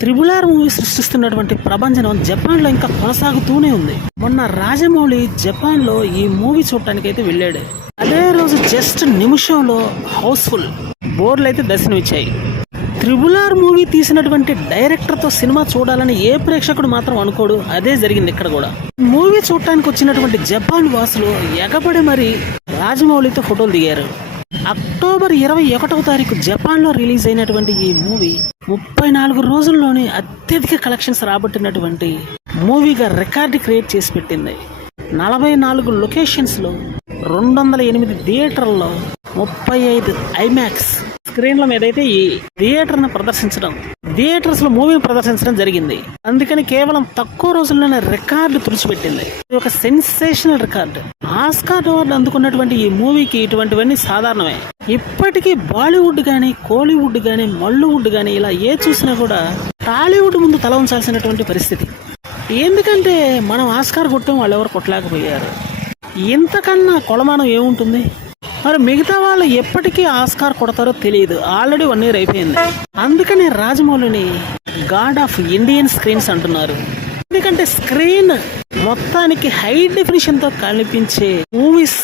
Triple R movie సృష్టిస్తున్నటువంటి ప్రభంజనం జపాన్లో ఇంకా కొనసాగుతూనే ఉంది. మొన్న రాజమౌళి జపాన్లో ఈ మూవీ చూడటానికి అయితే వెళ్ళాడు. అదే రోజు జస్ట్ నిమిషంలో హౌస్ఫుల్ బోర్లు అయితే దర్శనమిచ్చాయి. త్రిబుల్ ఆర్ మూవీ తీసినటువంటి డైరెక్టర్తో సినిమా చూడాలని ఏ ప్రేక్షకుడు మాత్రం అనుకోడు. అదే జరిగింది ఇక్కడ కూడా. మూవీ చూడటానికి వచ్చినటువంటి జపాన్ వాసులు ఎగబడి మరి రాజమౌళితో ఫోటోలు దిగారు. అక్టోబర్ 21వ తారీఖు జపాన్లో రిలీజ్ అయినటువంటి ఈ మూవీ 34 రోజుల్లోనే అత్యధిక కలెక్షన్స్ రాబట్టినటువంటి మూవీగా రికార్డు క్రియేట్ చేసి పెట్టింది. 44 లొకేషన్స్లో 208 థియేటర్లలో 35 ఐమాక్స్ స్క్రీన్ల మీద అయితే ఈ థియేటర్స్లో మూవీని ప్రదర్శించడం జరిగింది. అందుకని కేవలం తక్కువ రోజుల్లోనే రికార్డు తుడిచిపెట్టింది. ఇది ఒక సెన్సేషనల్ రికార్డు. ఆస్కార్ అవార్డు అందుకున్నటువంటి ఈ మూవీకి ఇటువంటివన్నీ సాధారణమే. ఇప్పటికీ బాలీవుడ్ కానీ, కోలీవుడ్ కానీ, మల్లువుడ్ కానీ ఇలా ఏ చూసినా కూడా టాలీవుడ్ ముందు తల ఉంచాల్సినటువంటి పరిస్థితి. ఎందుకంటే మనం ఆస్కార్ కొట్టాం, వాళ్ళు ఎవరు కొట్టలేకపోయారు. ఇంతకన్నా కొలమానం ఏముంటుంది? మరి మిగతా వాళ్ళు ఎప్పటికీ ఆస్కార్ కొడతారో తెలియదు. ఆల్రెడీ 1 year అయిపోయింది. అందుకని రాజమౌళిని గాడ్ ఆఫ్ ఇండియన్ స్క్రీన్స్ అంటున్నారు. ఎందుకంటే స్క్రీన్ మొత్తానికి హై డెఫినిషన్ తో కనిపించే మూవీస్